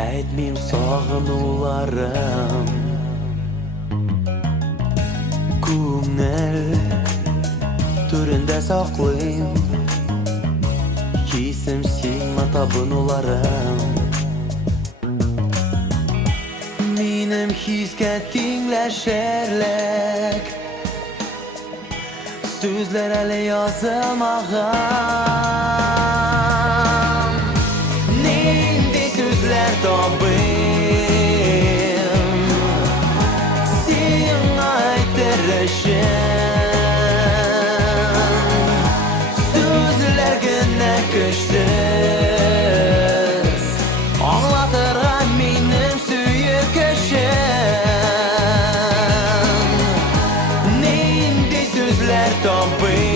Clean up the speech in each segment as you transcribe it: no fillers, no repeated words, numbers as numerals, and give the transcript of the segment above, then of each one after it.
Әйтмейм сағынуларым Көңіл түрінде сақлайым Хисім сен табынуларым Менің хиске теңләшерлік Сөзлер әлі yazılмаған Ненде сөзлер табым Сен айтыр үшін Сөзлер гіне күшсіз Аңлатырған менің сүйік үшін Ненде сөзлер табым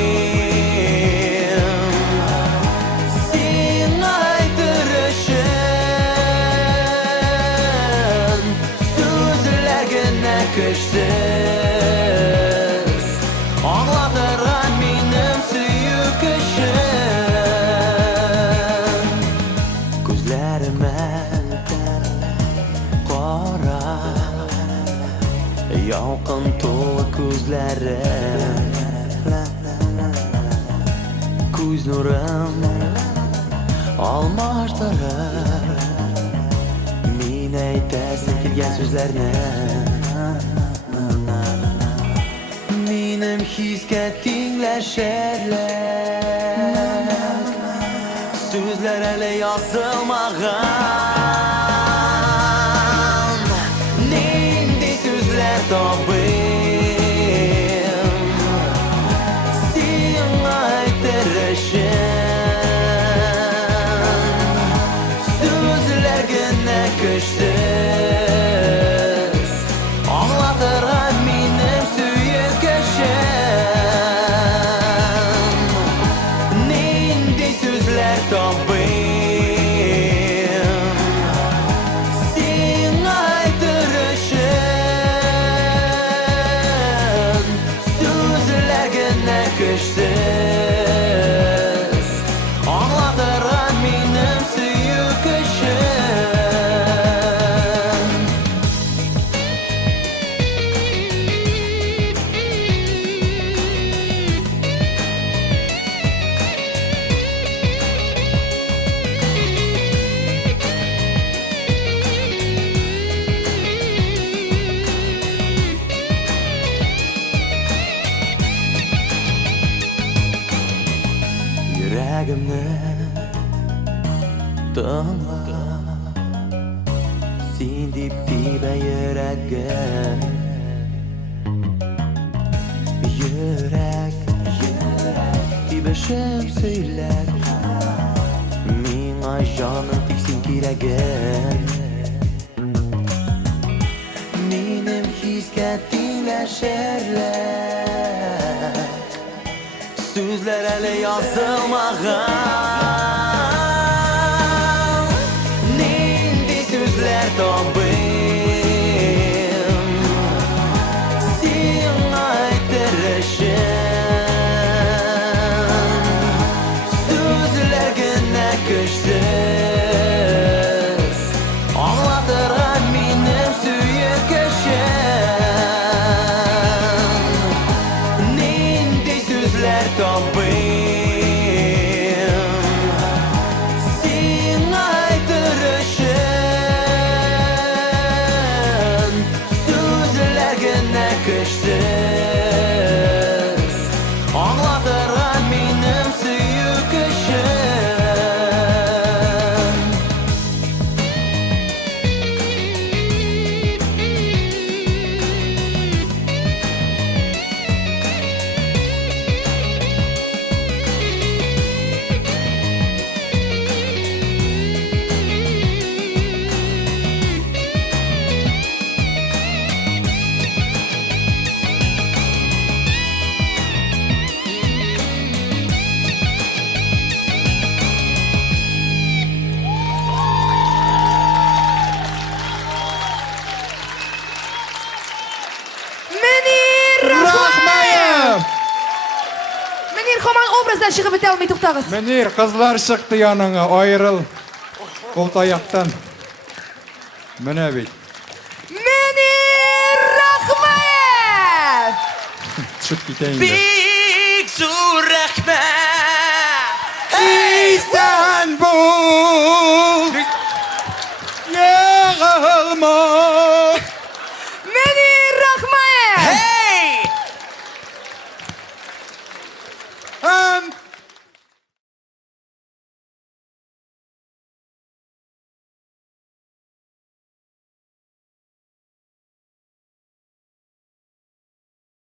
Күшсіз Аңлатырған менің сүйік үшін Көзлеріме қара Ялқын толы көзлері Көз нұрым алмаштырыр Мен айтасың келген сөзлеріне Менің хиске теңләшерлік Сөзлер әлі yazılмаған Ненде сөзлер табым Сен айтыр үшін Сөзлер гіне күшсіз Аңлатырған менің сүйік үшін Ненде сөзлер табым Сен айтыр үшін Сөзлер гіне күшсіз Аңлатырған менің сүйік үшін Yüreğimni tınla Sen deyip deybe yüreğim Yürek deybe şem söyler Mena canım tiksin kiregim Menim hiske tengleşerler Сөзлер әлі yazılмаған Ненде сөзлер табым Сен айтыр үшін Сөзлер гіне күшсіз Аңлатырған менің сүйік үшін Ненде сөзлер Сен айтыр үшін Сөзлер гіне күшсіз Аңлатырған менің сүйік үшін Meneer, kom aan obrazdan çıkıp bitelmeyi tuktağız. Meneer, kızlar çıktı yanına, ayrıl. Qo'l oyoqdan. Mana bit. Meni rahmat. Tushib ketaymi? Big zo'r rahmat. Istanbul